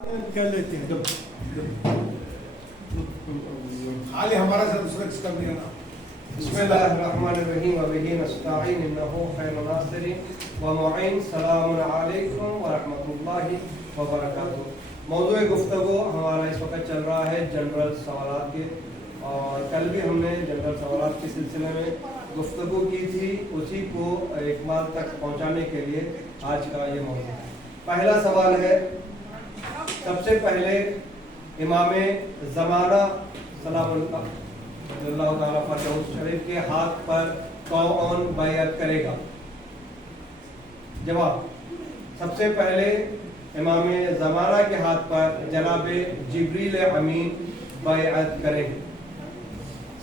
कर लेते हैं खाली हमारा से दूसरा किसका भी ना। बिस्मिल्लाहिर्रहमानिर्रहीम व बिही नस्तईन इन्नहु खैरुन नासिरीन व मुईन। सलामुन अलैकुम व रहमतुल्लाहि व बरकातुहू। मौजूद गुफ्तगू हमारा इस वक्त चल रहा है जनरल सवालात के, और कल भी हमने जनरल सवालात के सिलसिले में गुफ्तगू की थी। उसी को इकमाल तक पहुंचाने के लिए आज का ये मौजूद है। पहला सवाल है, सबसे पहले इमाम ज़माना सल्लल्लाहु तआला फरहु शरीफ के हाथ पर कौन बैअत करेगा? जवाब, सबसे पहले इमाम ज़माना के हाथ पर जनाब जिब्रील अमीन बैअत करेंगे।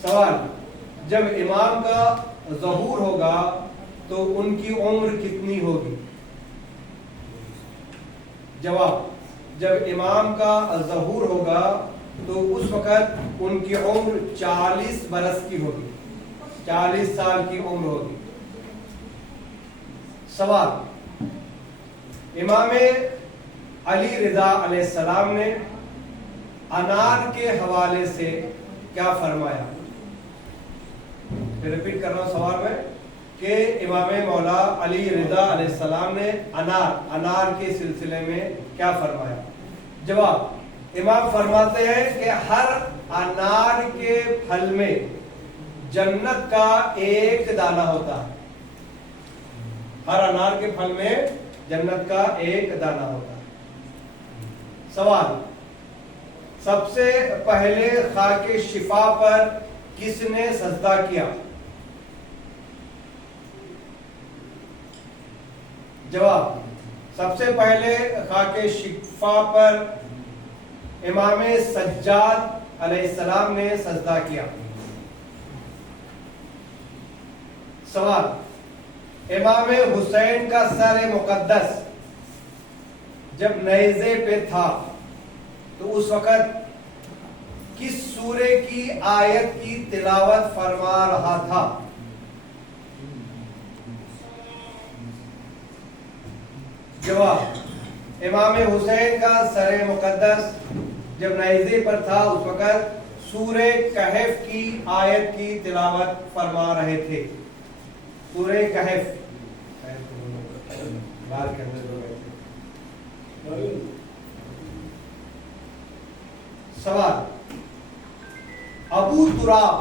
सवाल, जब इमाम का ज़हूर होगा तो उनकी उम्र कितनी होगी? जवाब, जब इमाम का ज़हूर होगा तो उस वक़्त उनकी उम्र 40 बरस की होगी, 40 साल की उम्र होगी। सवाल, इमाम अली रिज़ा अलैहिस्सलाम ने अनार के हवाले से क्या फरमाया? रिपीट कर रहा हूं सवाल में कि इमाम मौला अली रिज़ा अलैहिस्सलाम ने अनार के सिलसिले में क्या फरमाया? जवाब, इमाम फरमाते हैं कि हर अनार के फल में जन्नत का एक दाना होता है। हर अनार के फल में जन्नत का एक दाना होता है। सवाल, सबसे पहले खाके शिफा पर किसने सजदा किया? जवाब, सबसे पहले खाके शिफा पर इमाम सज्जाद अलैहिस्सलाम ने सजदा किया। सवाल, इमाम हुसैन का सर मुकद्दस जब नेज़े पे था तो उस वक़्त किस सूरे की आयत की तिलावत फरमा रहा था? जवाब, इमाम हुसैन का सर मुकद्दस जब नेज़े पर था उस वक़्त सूरे कहफ की आयत की तिलावत फरमा रहे थे। सूरे कहफ बाल के अंदर जो गए थे। सवाल, अबू तुराब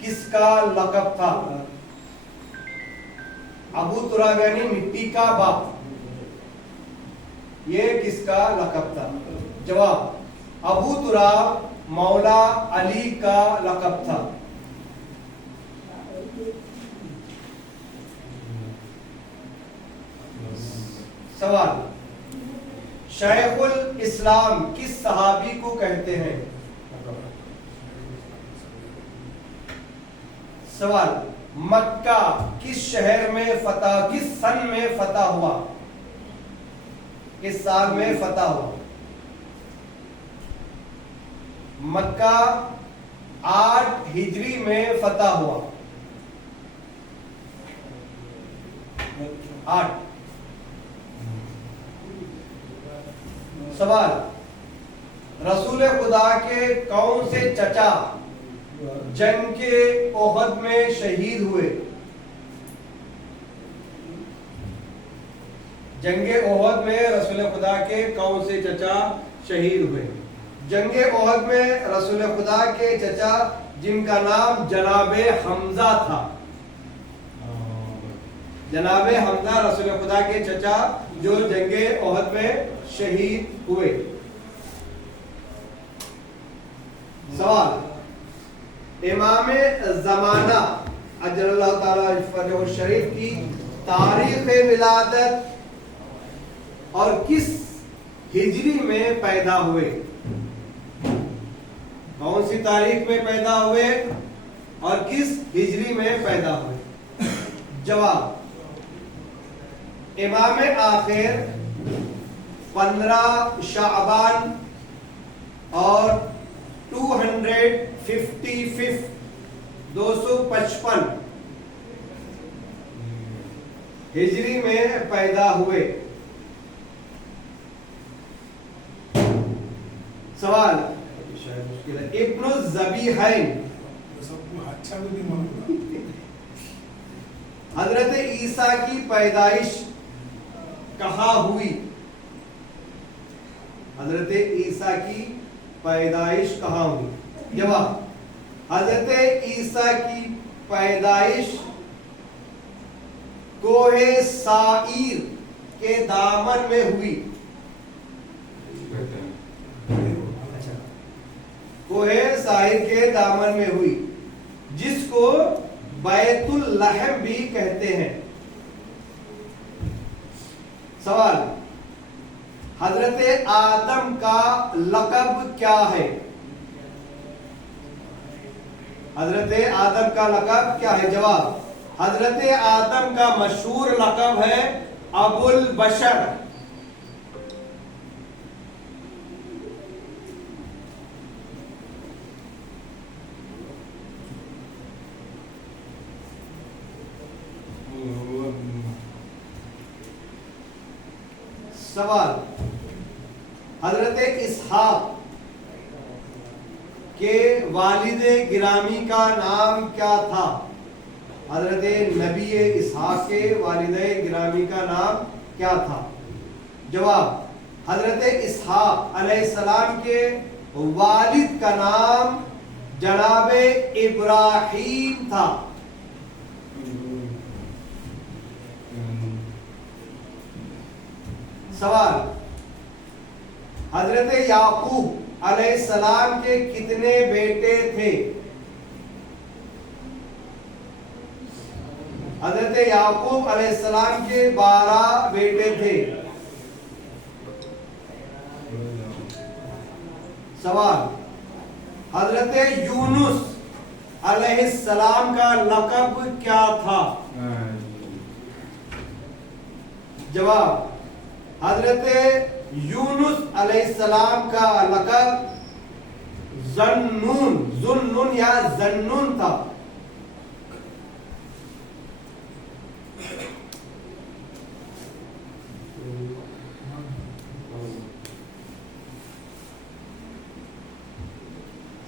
किसका लक़ब था? अबू तुराब यानी मिट्टी का बाप, ये किसका लक़ब था? जवाब, अबू तुराब मौला अली का लक़ब था। सवाल, शेखुल इस्लाम किस सहाबी को कहते हैं? सवाल, मक्का किस शहर में फतह, किस सन में फतह हुआ? किस साल में फतह हुआ? मक्का 8 हिजरी में फतह हुआ। 8। सवाल, रसूल खुदा के कौन से चचा जंग के ओहद में शहीद हुए? जंगे ओहद में रसूल खुदा के कौन से चचा शहीद हुए? जंगे ओहद में रसूल खुदा के चचा जिनका नाम जनाबे हमजा था। जनाबे हमजा रसूल खुदा के चचा जो जंगे ओहद में शहीद हुए। सवाल, इमाम ज़माना अजरल्लाहु ताला फरहु शरीफ की तारीख विलादत और किस हिजरी में पैदा हुए? कौन सी तारीख में पैदा हुए और किस हिजरी में पैदा हुए? जवाब, इमाम आखिर 15 शाबान और 255 हिजरी में पैदा हुए। सवाल शायद मुश्किल है। इब्नु ज़बीहैन सबको अच्छा भी नहीं मालूम। हजरत ईसा की पैदाइश कहाँ हुई? हजरत ईसा की पैदाइश कहाँ हुई? जवाब, हजरत ईसा की पैदाइश कोहे साईर के दामन में हुई। कोहे साईर के दामन में हुई, जिसको बैतुल लहम भी कहते हैं। सवाल, हजरत आदम का लक़ब क्या है? हजरत आदम का लक़ब क्या है? जवाब, हजरत आदम का मशहूर लक़ब है अबुल बशर। सवाल, हजरत इसहाक के वालिदे गिरामी का नाम क्या था? हजरत नबी इसहाक के वालिदे गिरामी का नाम क्या था? जवाब, हजरत इसहाक अलैहिस्सलाम के वालिद का नाम जनाबे इब्राहीम था। सवाल, हजरत याकूब अलैहिस्सलाम के कितने बेटे थे? हजरत याकूब अलैहिस्सलाम के 12 बेटे थे। सवाल, हजरत यूनुस अलैहिस्सलाम का लक़ब क्या था? जवाब, हजरत यूनुस अलैहिस्सलाम का लक़ब ज़ुन्नून या ज़न्नून था।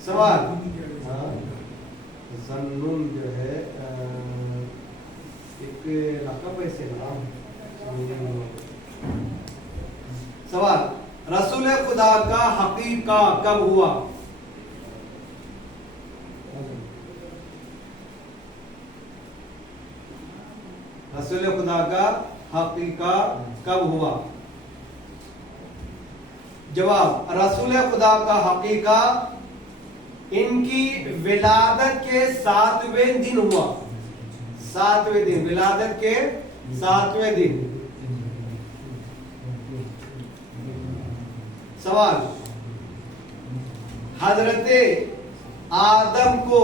सवाल, ज़न्नून जो है एक लक़ब ऐसे नाम। सवाल, रसूल खुदा का हकीका कब हुआ? रसूल खुदा का हकीका कब हुआ? जवाब, रसूल खुदा का हकीका इनकी विलादत के 7वें दिन हुआ। 7वें दिन, विलादत के 7वें दिन। सवाल, हजरत आदम को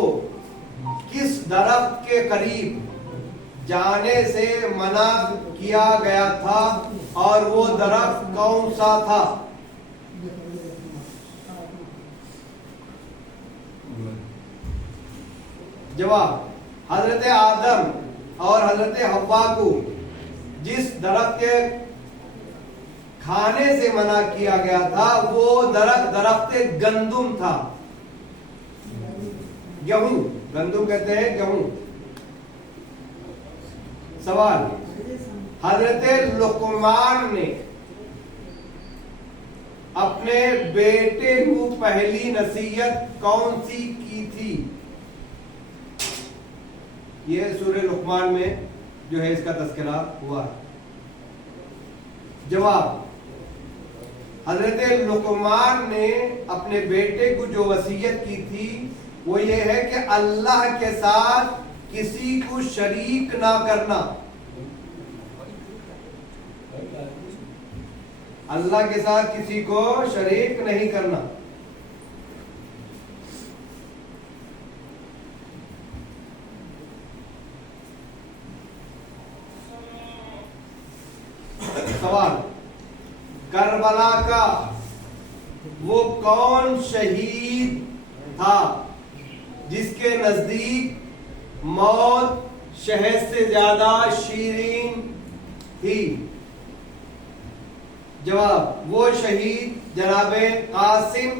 किस दरख्त के करीब जाने से मना किया गया था और वो दरख्त कौन सा था? जवाब, हजरत आदम और हजरत हव्वा को जिस दरख्त के खाने से मना किया गया था वो दरख्त गंदुम था। गेहूं, गंदुम कहते हैं गेहूं। सवाल, हजरत लुकमान ने अपने बेटे को पहली नसीहत कौन सी की थी? यह सूरह लुकमान में जो है इसका तज़किरा हुआ है। जवाब, हजरत लुकमान ने अपने बेटे को जो वसीयत की थी वो ये है कि अल्लाह के साथ किसी को शरीक ना करना। अल्लाह के साथ किसी को शरीक नहीं करना। सवाल, करबला का वो कौन शहीद था जिसके नजदीक मौत शहद से ज्यादा शीरीन थी? जवाब, वो शहीद जनाबे कासिम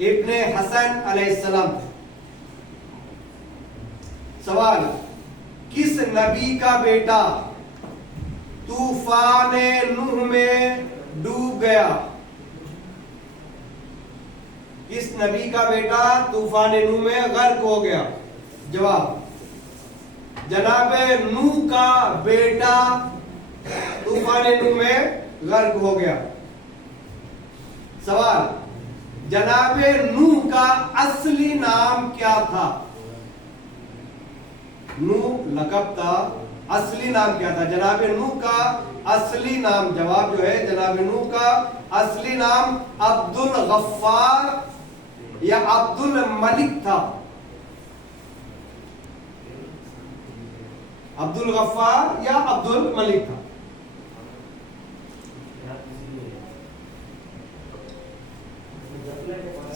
इब्ने हसन अलैहिस्सलाम। सवाल, किस नबी का बेटा तूफान नूह में डूब गया? किस नबी का बेटा तूफान नूह में गर्क हो गया? जवाब, जनाबे नूह का बेटा तूफान नूह में गर्क हो गया। सवाल, जनाबे नूह का असली नाम क्या था? नूह लक़ब था, असली नाम क्या था? जनाबे नूह का असली नाम, जवाब जो है जनाबे नूह का असली नाम अब्दुल गफ्फार या अब्दुल मलिक था। अब्दुल गफ्फार या अब्दुल मलिक था।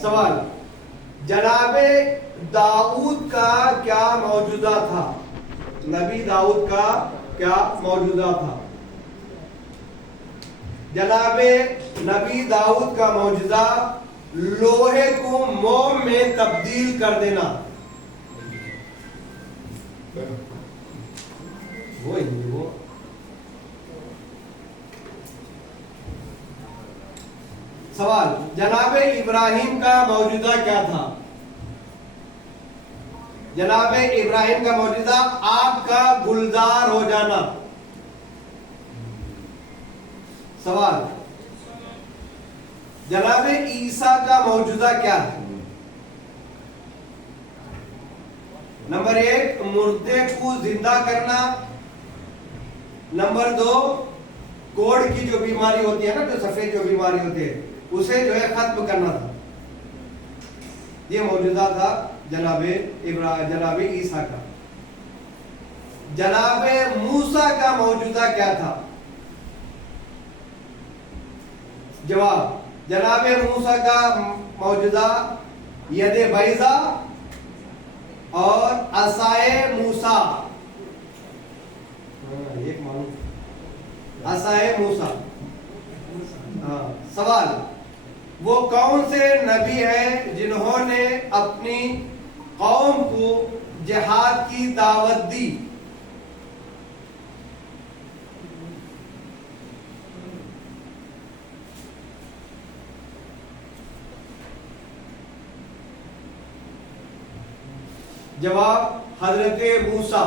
सवाल, जनाबे दाऊद का क्या मौजूदा था? नबी दाऊद का क्या मौजूदा था? जनाबे नबी दाऊद का मौजूदा लोहे को मोम में तब्दील कर देना। वो सवाल, जनाबे इब्राहिम का मौजूदा क्या था? जनाबे इब्राहिम का मौजूदा आग का गुलजार हो जाना। सवाल, जनाबे ईसा का मौजूदा क्या है? नंबर 1, मुर्दे को जिंदा करना। नंबर 2, कोढ़ की जो बीमारी होती है ना, जो सफेद जो बीमारी होती है, उसे जो है खत्म करना था। ये मौजूदा था जनाबे ईसा का। जनाबे मूसा का मौजूदा क्या था? जवाब, जनाबे मूसा का मौजूदा यदे बैजा और असाए मूसा। एक मालूम, असाए मूसा। सवाल, वो कौन से नबी हैं जिन्होंने अपनी कौम को जिहाद की दावत दी? जवाब, हजरते मूसा।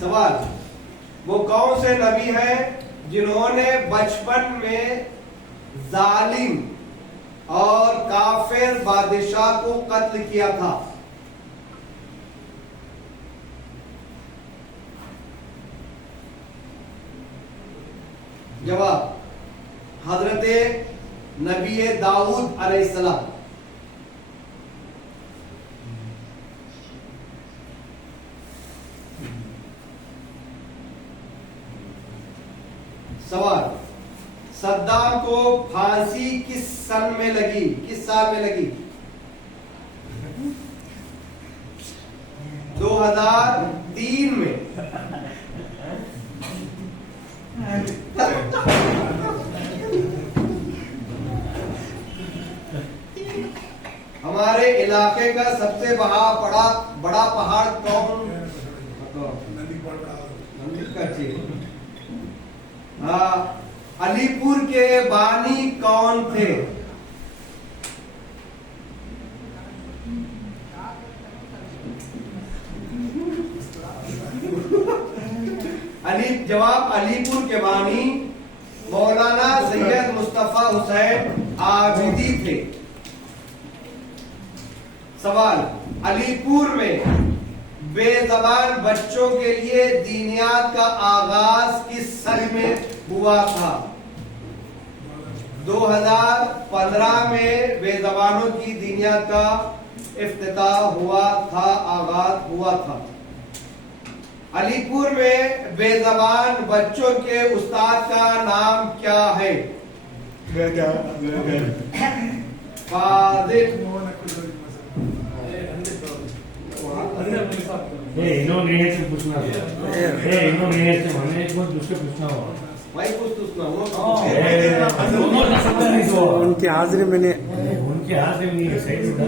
सवाल, वो कौन से नबी हैं जिन्होंने बचपन में जालिम और काफिर बादशाह को कत्ल किया था? जवाब, हजरते नबी दाऊद अलैहिस्सलाम। सवाल, सद्दाम को फांसी किस सन में लगी? किस साल में लगी? 2003 में। हमारे इलाके का सबसे बड़ा पहाड़ कौन? अलीपुर के बानी कौन थे? जवाब, अलीपुर के बानी मौलाना सैयद मुस्तफा हुसैन आबिदी थे। सवाल, अलीपुर में बेज़बान बच्चों के लिए दीनियात का आगाज किस सन में हुआ था? 2015 में बेज़बानों की दीनियात का इफ्तिताह हुआ था, आगाज हुआ था। अलीपुर में बेज़बान बच्चों के उस्ताद का नाम क्या है? फाजिल। इन्होंने पूछना इन्होंने हमें एक बार दूसरे पूछना होगा भाई कुछ उनकी हाजिरी मैंने उनके हाथ में नहीं है सही तो